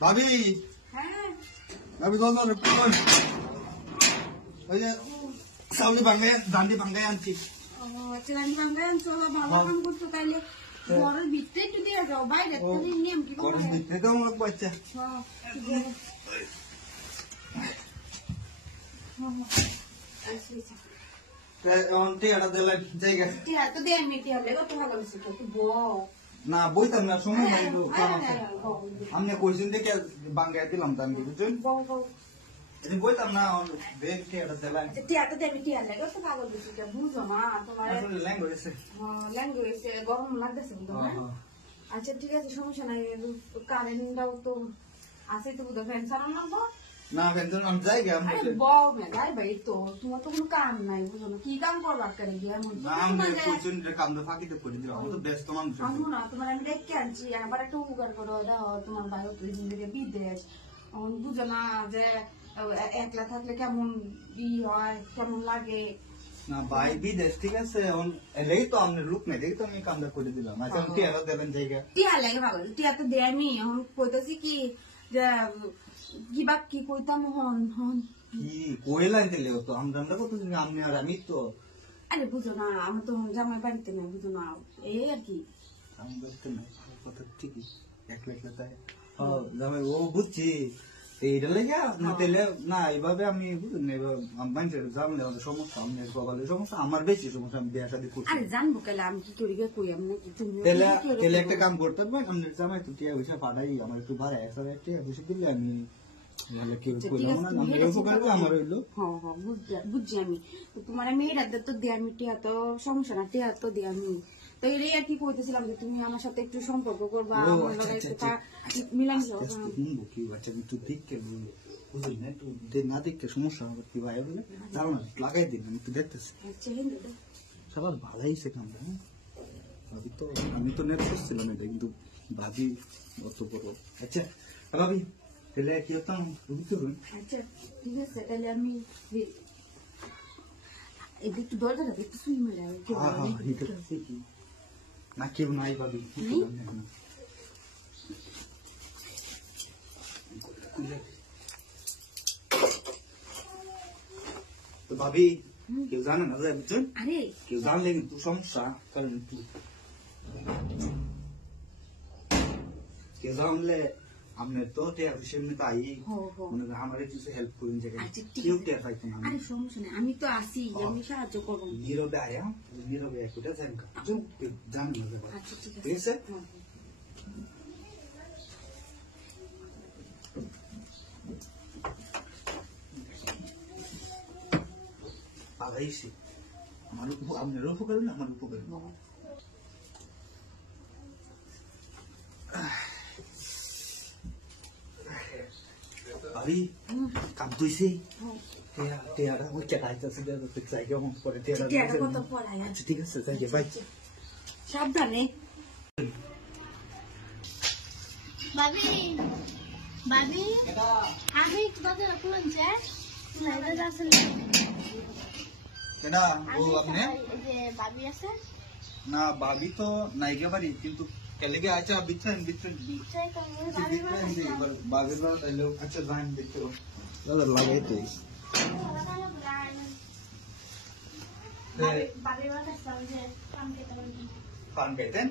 ভাবি হ্যাঁ ভাবি কল ওই যে সাউলি ভাঙে দান্ডি ভাঙে আনছি চিরানি বাঙ্গান চলো ভালো কাম করছো তাইলে ঘরের ভিতরে একটু দিয়ে যাও বাইরে তুমি নিয়ম কি গরম দিতে তো আমার বাচ্চা টিয়াটা দিলেন জায়গা টিয়া তো দেন মিটি হলে কত ভালো হইছে তো বউ না বইতাম না সময় নাই আমি কইছেন দেখে বাঙ্গায় দিলাম দান বুঝছেন বউ বউ বইতাম না ব্রেক টিয়াটা দিলেন টিয়া তো দেন মিটি হলে কত ভালো হইছে তো বুঝো না তোমার আসলে ল্যাঙ্গুয়েজ ল্যাঙ্গুয়েজ গরম লাগতেছে তোমার আচ্ছা ঠিক আছে সমস্যা নাই কারেন্টটাও তো আছে তো বুঝো ফ্যান চালানো না না ফ্যান আমি যাই গিয়ে আমি বউ মে যাই ভাই তো তোমার তো কোনো কাম নাই বুঝো না কি কাম করবার করে গিয়ে আমি না আমি কইছেন কামটা ফাঁকিতে করে দিলাম আমি তো ব্যস্ত মানুষ আমি না তোমার আমি দেখে আনছি আবার একটা উপকার করো দাও তোমার ভাই তো জিন্দগি বিদেশ বুঝো না যে একলা থাকলে কেমন হয় কেমন লাগে না ভাই বিদেশ ঠিক আছে এলেই তো আপনার লুক নেই দেখি তো আমি কামটা করে দিলাম আচ্ছা আমি টিয়াটা দেবেন জায়গা টিয়া লাগে ভালো টিয়া তো দেয়নি এখন কইতেছি কি যে কিবা কি কইতাম হন হন কি কইলাই দিলে তো আমরা কত আপনি আর আমি তো আরে বুঝো না আমি তো জামাই বাড়িতে না বুঝো না এই আর কি আমি বুঝতে না কথা ঠিকই একলা একলা তাই ও জামাই ও বুঝছি এইটা লেগে না তেলে না এইভাবে আমি বুঝুন না মানুষের জানলে সমস্যা আমি বাবার সমস্যা আমার বেশি সমস্যা আমি বিয়া শাদী করছি আরে জানবো কেলে আমি কি করি কই আমি নাকি তুমি তেলে একটা কাম করতে পারবেন আপনার জামাই তো টিয়া পয়সা পাঠাই আমার একটু ভাড়া একশো টিয়া পয়সা দিলে আমি নাহলে কেউ করলাম না আমার হইলো হ্যাঁ হ্যাঁ বুঝছি আমি তোমার মেয়েরা তো দিয়ে আমি টিয়া তো সমস্যা না টিয়া তো দিয়ে আমি তো এটাই আর কি কইতেছিলাম যে তুমি আমার সাথে একটু সম্পর্ক করবা আমার লগে একটু মিলামিশা কি বাচ্চা একটু দেখকে বুঝলি না একটু না দেখতে সমস্যা হবে কি ভাই বলে জানো না লাগাই দিন আমি একটু দেখতেছি সবার ভালোই সে কামটা হ্যাঁ আমি তো নেট করছিলাম এটা কিন্তু ভাবি অত বড় আচ্ছা ভাবি তাহলে কি হতাম রুবি করুন আচ্ছা ঠিক আছে তাহলে আমি একটু দরজাটা একটু শুই মেলা না কেউ নাই ভাবি তো ভাবি কেউ জানে না বুঝছেন আরে কেউ জানলে কিন্তু সমস্যা কারণ একটু কেউ জানলে আপনার তো এমনি তাই মনে করেন আমার কিছু হেল্প করুন কেউ টের পাইতো না আরে সমস্যা নেই আমি তো আসি আমি সাহায্য করবো নীরবে আয়া নীরবে একটা জানেন না আচ্ছা ঠিক ঠিক আছে পালাইছি আমার আপনার উপকার না আমার উপকার ভাবি কাম তুইছি টিয়াটা ওই কেটাইতেছে জায়গা মন করে টিয়াটা কত পড়ায় আচ্ছা ঠিক আছে জায়গা ভাই সাবধানে Babi, babi, আমি বাজার কোনছে লাইদা যাচ্ছেন কেনা ও আপনি যে বাবি আছে না ভাবি তো নাইকে বাড়ি কিন্তু কেলেগে আচ্ছা বিচ্ছেন বিচ্ছাই তো বাবির বাড়ি তাইলে আচ্ছা যান দেখতে দাদা লাগাই তো বাবি বাজার যে কাম কেটে ফান কেটেন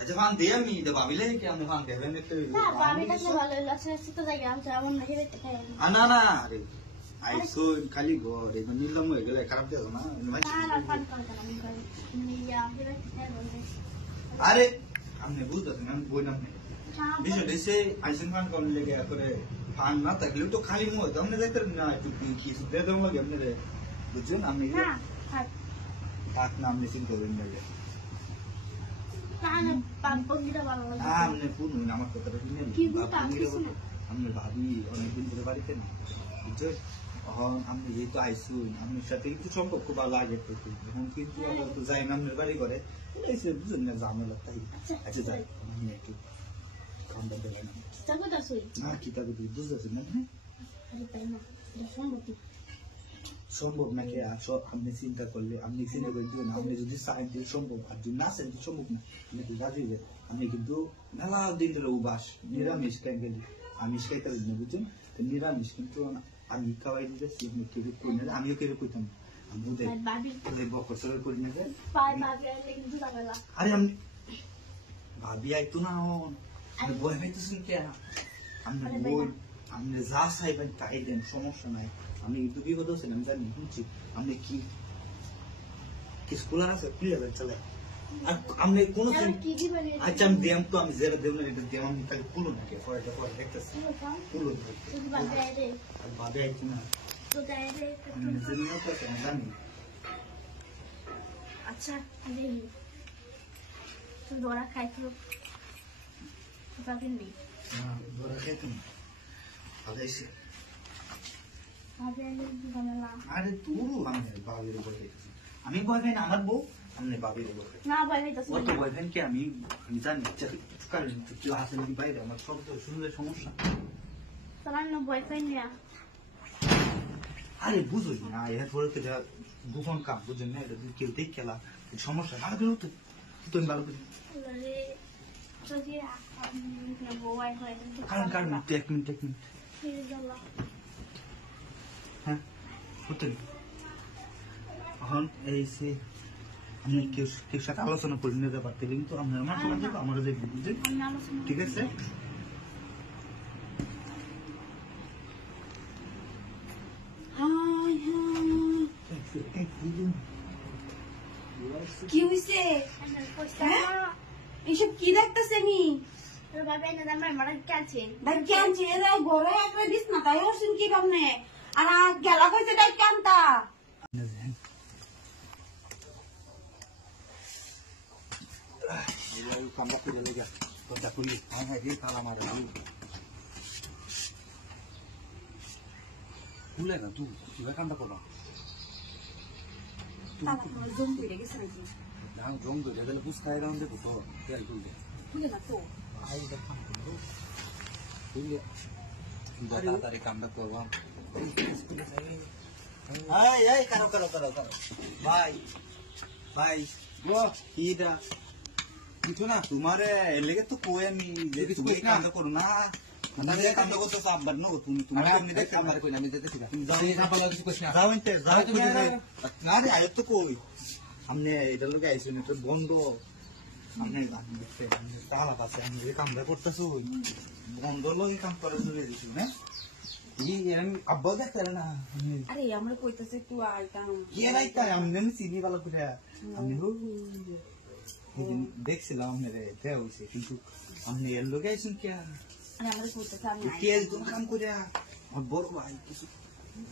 আচ্ছা ফান দিয়ে আমি তো ভাবিলে কি আমি ফান কেবেন দেখতে না বাবি কাছে ভালো লাগছে তো জায়গা আমি এমন নাকি দেখতে খাই না না আরে আইসো খালি ঘর এখন নিলাম হয়ে গেলে খারাপ দেব না না ফান করতে আমি করি আমি দেখতে খাই আরে আমনে বুঝতেছেন আমি বইলাম না বিষয় দেশে আইসেন ফান করলে লেগে করে ফান না থাকলেও তো খালি মত আমনে দেখতে না একটু কিছু দিয়ে দেবো লাগে আপনি বুঝছেন আমি না পাক নাম নিশ্চিত করবেন লাগে তাহলে পাম্পঙ্গিটা ভালো লাগে আমনে পুরো আমার কথাটা শুনেন আমি ভাবি অনেকদিন ধরে বাড়িতে না বুঝছেন এখন আমি যেহেতু আইসুন আপনার সাথে কিন্তু সম্পর্ক ভালো আগে থেকে এখন কিন্তু আবার তো যাই না আপনার বাড়ি করে বুঝলেন না ঝামেলা তাই আচ্ছা যাই আমি একটু খাবার দেবেন না কিতাবে বুঝতেছেন না সম্ভব নাকি আপনি চিন্তা করলে আপনি চিন্তা করে দিবেন আপনি যদি চাই দিয়ে সম্ভব আর যদি না চাই সম্ভব না আপনি রাজি হয়ে আপনি কিন্তু মেলা দিন ধরে উবাস নিরামিষ ক্যাঙ্গেলি আমিষ খাইতে পারি না বুঝছেন, তো নিরামিষ কিন্তু আমি খাওয়াই দিতেছি, আমি কেউ করি না, আমিও কেউ কইতাম না। আমি ওদের বকর সরের করি না যে আরে আমি ভাবি আইতো না আমি বই পাইতেছেন কে আমি বই আমি যা চাইবেন তাই দেন, সমস্যা নাই। আমি একটু বিপদ হচ্ছেন আমি জানি, শুনছি আপনি কি স্কুল আছে প্রিয় চলে আর আমি কোন আচ্ছা আমি দেম তো আমি যেটা দেব না এটা দেম আমি তাকে পুলো নাকি পরে দেখতেছি পুলো আর বাদে আইছি না আমি নিজের নিয়েও তো আমি জানি। আচ্ছা দেখি তুই দোরা খাইছো পাবেন নেই ধরা খেতে না ভালো এসে ভাবে ঝামেলা আরে তুরু আমি বাবির উপর দেখেছি, আমি ভয় পাই না আমার বউ, আমি বাবির উপর না ভয় পাইতাছি ওর তো বয়ফ্রেন্ড কে আমি জানি কেউ আসে নাকি বাইরে, আমার সব তো শুনলে সমস্যা। তোমার না বয়ফ্রেন্ড নিয়া আরে বুঝোই না এরপরে তো যা গোপন কাম বুঝেন না, এটা যদি কেউ দেখ খেলা সমস্যা ভালো করে তো তুমি ভালো করে যদি বউয়াই হয় কারণ একটু এক মিনিট হ্যাঁ বুঝতেন এখন এই সে আমি কেউ সাথে আলোচনা করে নিতে পারতে, কিন্তু আপনার আমার সময় দেবো আমারও দেখবো বুঝলেন, ঠিক আছে। কি হয়েছে? এইসব কি দেখতেছে আমি কেনছে ঘরে একটা দিস না তাই ওরছেন কি কামনে আর গেলা কইছে তাই কান্তা কামটা করবা জম করে গেছে নাকি জম ধরে গেলে বুঝতে দেবো তো তেল তুলবে খুলে না তো তাড়াতাড়ি কামটা করবাম। কারো ভাই ভাই কিটা কিছু না তোমার লেগে তো কই আমি যে তুমি কামটা করো না কামটা করতে পারবার না তুমি তুমি দেখতে আমার কই আমি যেতে তুমি যাও তুমি না রে আয় তো কই আমনে এটা লোকে আইছেন এটা বন্ধ আমনে তালা আছে আমি যে কামটা করতেছো বন্ধ লোক কাম করে চলে দিছি না আমি আব্বা দেখতে না আরে আমরা কইতাছে একটু আইতাম কি আইতা আমি চিনি ভালো করে আমি দেখছিলাম মেরে দেওয়া হয়েছে, কিন্তু আপনি এর লোক আইসুন কে আরে আমরা কইতাছে আমি তেল কোন কাম করে আমার বড় ভাই কিছু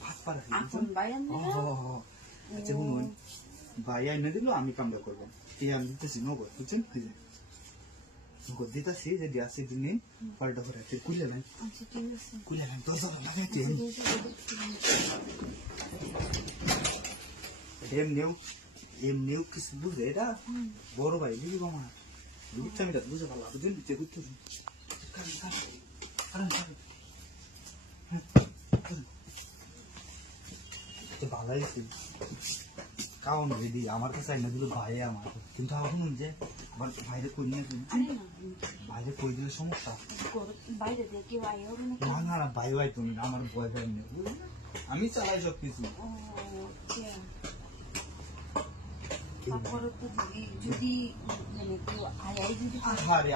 ভাত পারে আপন ভাই আমি আচ্ছা শুনুন ভাই আইনে দিল আমি কামটা করবো এই আমি দিতেছি নগদ বুঝছেন নগদ দিতেছি যে দিয়াছি দিনে পাল্টা করে কুলে নেন আচ্ছা ঠিক আছে কুলে নেন দশ লাগাইতে এমনিও কিছু বুঝে এটা বড় ভাই বুঝবো আমার বুঝছি আমি বুঝে ভালো বুঝুন যে বুঝতে ভালো হয়েছে কারণ রেডি আমার কাছে আইনা দিল ভাই আমার, কিন্তু এখন যে আমার বাইরে কই নিয়ে বাইরে কই দিলে সমস্যা বাইরে দিয়ে কেউ আই হবে না না ভাই ভাই তুমি না আমার বয় ভাই নেই আমি চালাই সব কিছু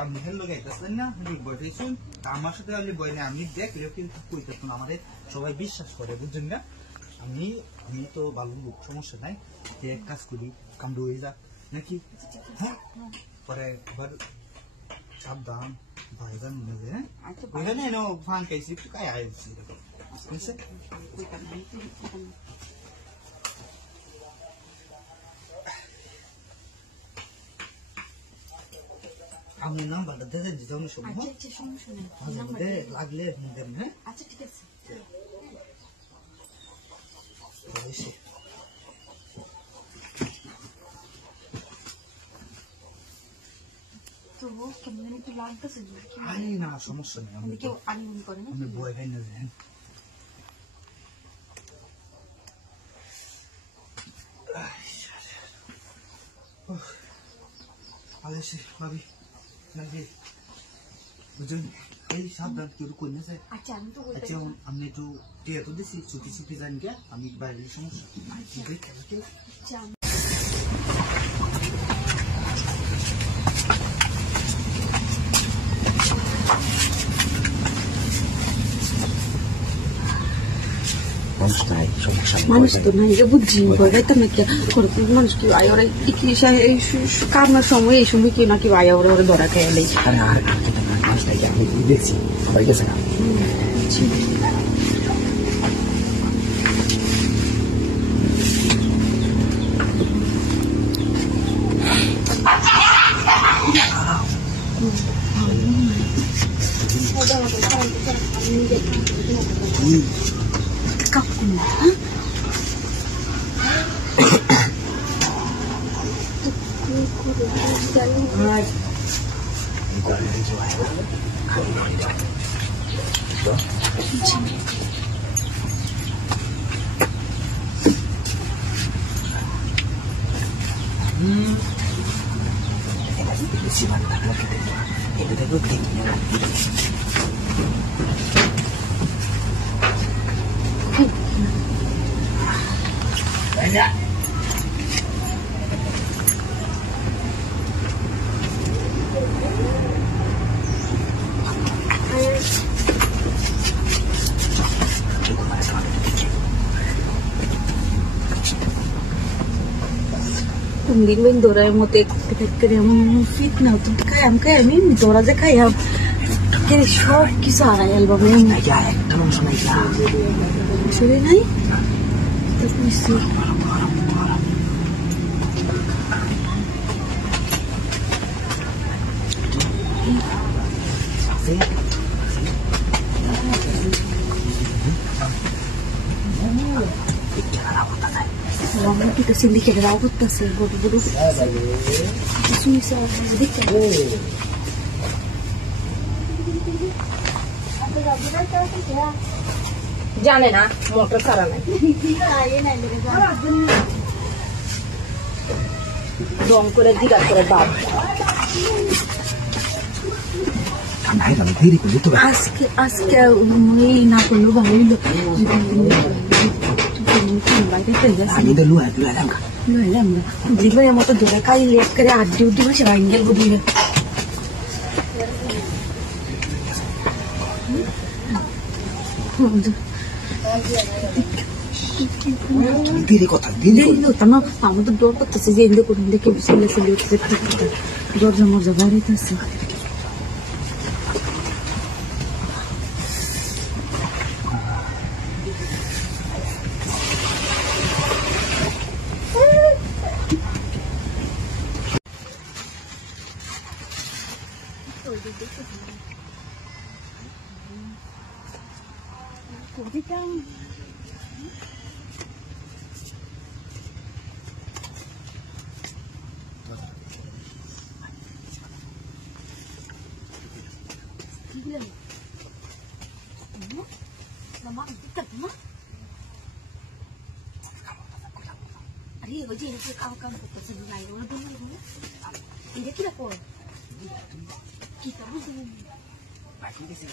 আপনি হেলো গাইতেছেন না বইতেছেন আমার সাথে আপনি বই না আমি দেখলেও কিন্তু কইতেছেন আমাদের সবাই বিশ্বাস করে বুঝছেন না। আমি তো ভালো লোক সমস্যা নাই, যে এক কাজ করি কামড় হয়ে যাক নাকি হ্যাঁ পরে আবার সাবধান ভাইজান মনে হ্যাঁ ওইখানে ফান খাইছি একটু কাই আইছি বুঝছে আপনি নাম্বারটা দিয়ে দেন দিতে সব লাগলে দেন হ্যাঁ আচ্ছা ঠিক আছে তো কেমন একটু লাগতেছে না সমস্যা নেই আমি কেউ আনিমন করে না আমি বয় খাই না দেন আলেসি ভাবি নাকি বুঝুন এই সাবধান কেউ কইনেছে আচ্ছা আমি তো আচ্ছা আমি একটু টিয়া তো দিছি ছুটি ছুটি জানি কে আমি বাইরে সমস্যা আচ্ছা মানুষ তো নাই রে বুঝছি ভয়টা নাকি মানুষ কি আয় ওরা কামনার সময় এই সময় কি নাকি আয় ওরা ওরা ধরা খেয়ে এলে দেখছি সবাই গেছে না Hindi mo yung Dora yung motek kaya mo fit na ito kaya আমি Dora যে খাই কে সব কিছু হারাই আলবা মানে একটা অংশ নাই আসলে নাই তো কিছু kita sini kita rawat tas bodoh susah sedikit जाने ना मोटर सारा नहीं दम करे दिगा करे बाप আজকে এই না করলো ভালো হইলো মতো ধরে খাই লেট করে আড্ডি উড্ডি বসে ভাঙ্গেল বুঝিয়ে আমার তো ডর করতেছে যে এন্দে করুন দেখে ছেলে ছেলে দরজা মরজা বাড়িতেছে Aduh, oje ini kau kan fokus sebenarnya. Orang tu ni, ini kita apa? Kita bukan. Baik ni sih.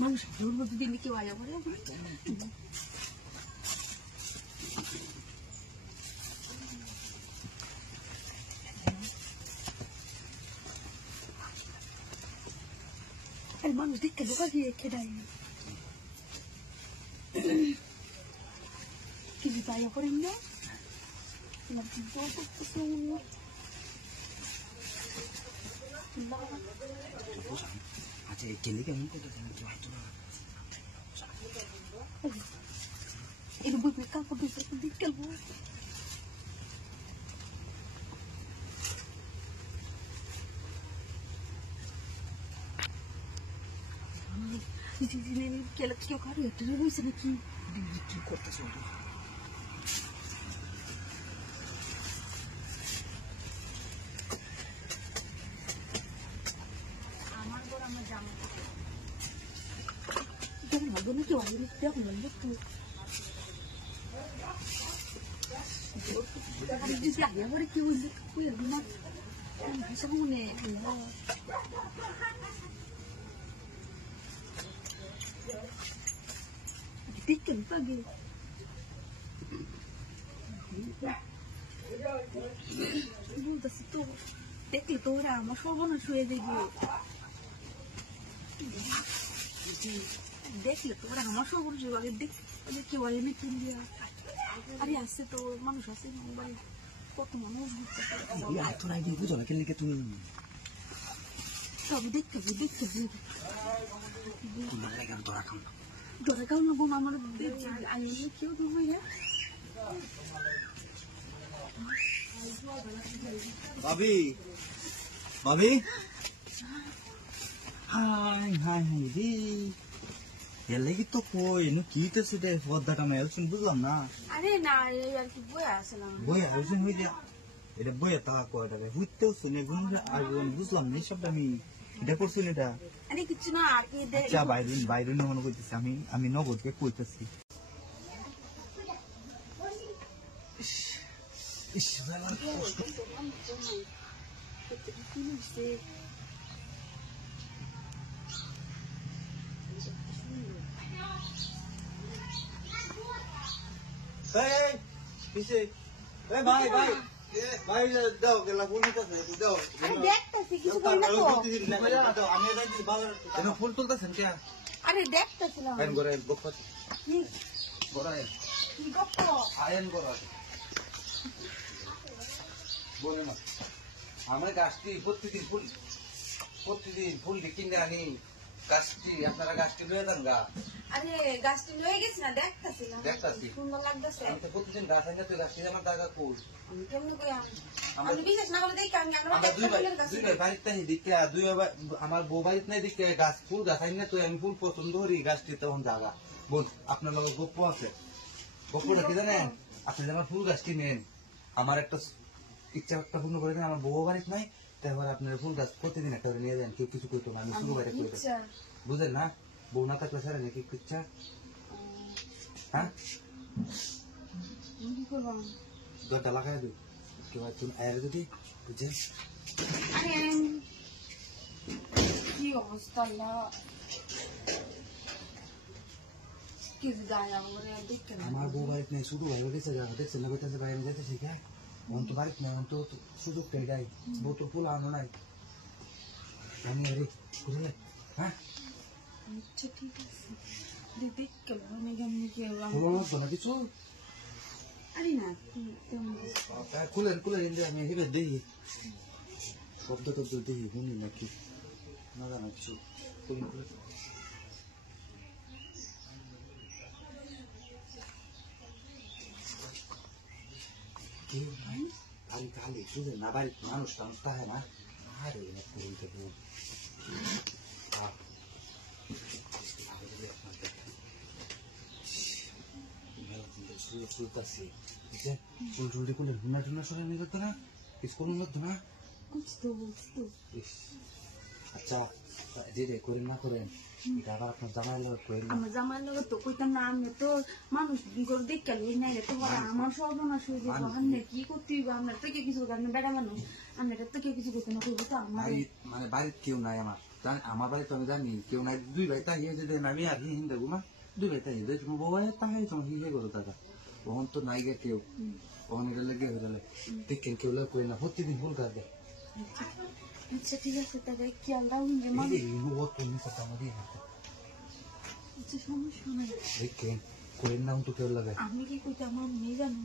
Manusia, orang tu dia mikir ayam orang. El manusia dia keluar dia kedai. Kita ayam orang ni. Nanti tu aku kesulitan. আচ্ছা এই কেলে কেমন করতে জানি কি হয়তো না এই বই বই কাপড় দিতে দিকেল বই দিদি কেলে কি করে এটা রইছে নাকি কি করতেছ ভালো না কেউ আগে দেখো না একটু আগে পরে কি হইলে না মনে দেখতে পাবে বলতেছি তো দেখলে তো ওরা আমার সর্বনাশ হয়ে যাবে দেখলে তো ওরা আমার সর্বনাশ হয়ে যাবে দেখে বলে না কিনলিয়া আরে আসছে তো মানুষ আছে বাড়ি কত মানুষ এত নাই দিয়ে বুঝো না কেলিকে তুমি সব দেখতে ধরা খাও না ডরে কাউ না বোন আমার আইলে কেউ তো হয় না ভাবি ভাবি হাই হাই হাই রে এর লাগি তো কই নু কি তো সুদে পদ্মাটা মেল শুন বুঝলাম না আরে না এই আর কি বই আসলাম বই আলোচন হই যা এটা বইয়ে তা কয়টা রে হুইতেও শুনে গুণ আর বুঝলাম না সবটা আমি এটা করছি এটা আরে কিছু না আর কি আচ্ছা বাইরে মনে করতেছি আমি নগদকে কইতেছি ভাই দাও গেলা ফোন দাও দেখতেছি কিছু না ফুল তুলতেছেন কে আরে দেখতেছিলাম আয়ন করে বকত কি গড়ায় কি গপ্প আয়ন করা বলে না আমার গাছটি প্রতিদিন ফুল কিনে আনি গাছটি আপনারা গাছটি লয়ে যান গা আরে গাছটি লয়ে গেছি না দেখতেছিলাম দেখতাছি। সুন্দর লাগতেছে আমি তো প্রতিদিন গাছ আনি তুই গাছটি আমার টাকা কোল আমি কেমন কই আমি বিশ্বাস না করে দেখি আমি আমরা দুই ভাই বাড়িতে দিকে আমার বউ বাড়িতে নাই দিকে গাছ ফুল গাছ আনি না তুই আমি ফুল পছন্দ করি গাছটি তখন জায়গা বোন আপনার লোক গপ্প আছে গপ্পটা কি জানেন আপনি যেমন ফুল গাছটি নেন আমার একটা ইচ্ছা একটা পূর্ণ করে দেন আমার বউ বাড়িতে নাই তারপর আপনার ফুল গাছ প্রতিদিন একটা করে নিয়ে যান কেউ কিছু করতো না আমি শুরু বাইরে করে বুঝলেন না বউ না থাকলে স্যার নাকি ইচ্ছা হ্যাঁ কি করবো দরটা লাগাই দিই কেউ তুমি আয়ের যদি বুঝছেন আরে কি অবস্থা না কি যায় আমার দেখতে না আমার বউ বাড়িতে নেই শুধু ভাই গেছে দেখছে না কইতেছে ভাই আমি যেতেছি কে অন তো বাড়িতে নেই অন তো সুযোগ পেয়ে যাই বউ তো ফুল আনো নাই আমি আরে বুঝলে হ্যাঁ আচ্ছা ঠিক আছে দেখতে মানে কেমনি কি বলো না কিছু আরে না তেমন খুলেন ইন্দে আমি হেবে দেখি শব্দ টব্দ দেখি শুনি নাকি না জানা কিছু খুলেন কেউ নাই খালি খালি শুধু না বাড়ির মানুষ টানুষ তাহে না আরে না পুরীতে বউ ফুল টুলটি করলে হুনা টুনা সরে নিয়ে করতো না স্কুল করতো না কুছ তো আচ্ছা যে করেন না করেন এটা আবার আপনার জামাই লোক করেন না আমার জামাই লোক তো কইতাম না আমি তো মানুষ করে দেখতে লই নাই রে তোমার আমার সর্বনাশ হয়ে যাবে আপনি কি করতে হইব আপনার তো কি কিছু আপনি বেড়া মানুষ আপনার তো কেউ কিছু করতে না কইব তো আমার মানে বাড়িতে কেউ নাই আমার আমার বাড়িতে আমি জানি কেউ নাই দুই ভাই তাই যদি আমি আর হিন্দে ঘুমা দুই ভাই তাই তোমার বউ তাই তোমার হিসে করো দাদা ওখান তো নাই গে কেউ ওখানে এটা লেগে হয়ে গেলে দেখেন কেউ লোক করে না প্রতিদিন ফুল গাছ দেয় আচ্ছা ঠিক আছে তাহলে খেয়াল রাখুন যে মানুষ আচ্ছা সমস্যা নাই দেখেন করেন না তো কেউ লাগে আমি কি কইতে আমার মেয়ে জানো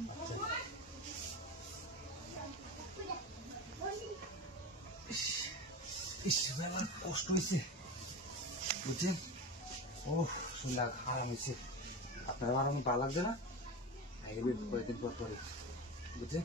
কষ্ট হয়েছে বুঝছেন ও শুনলে আরাম হয়েছে আপনার আরাম ভালো লাগবে না কয়েকদিন পর পরে বুঝছেন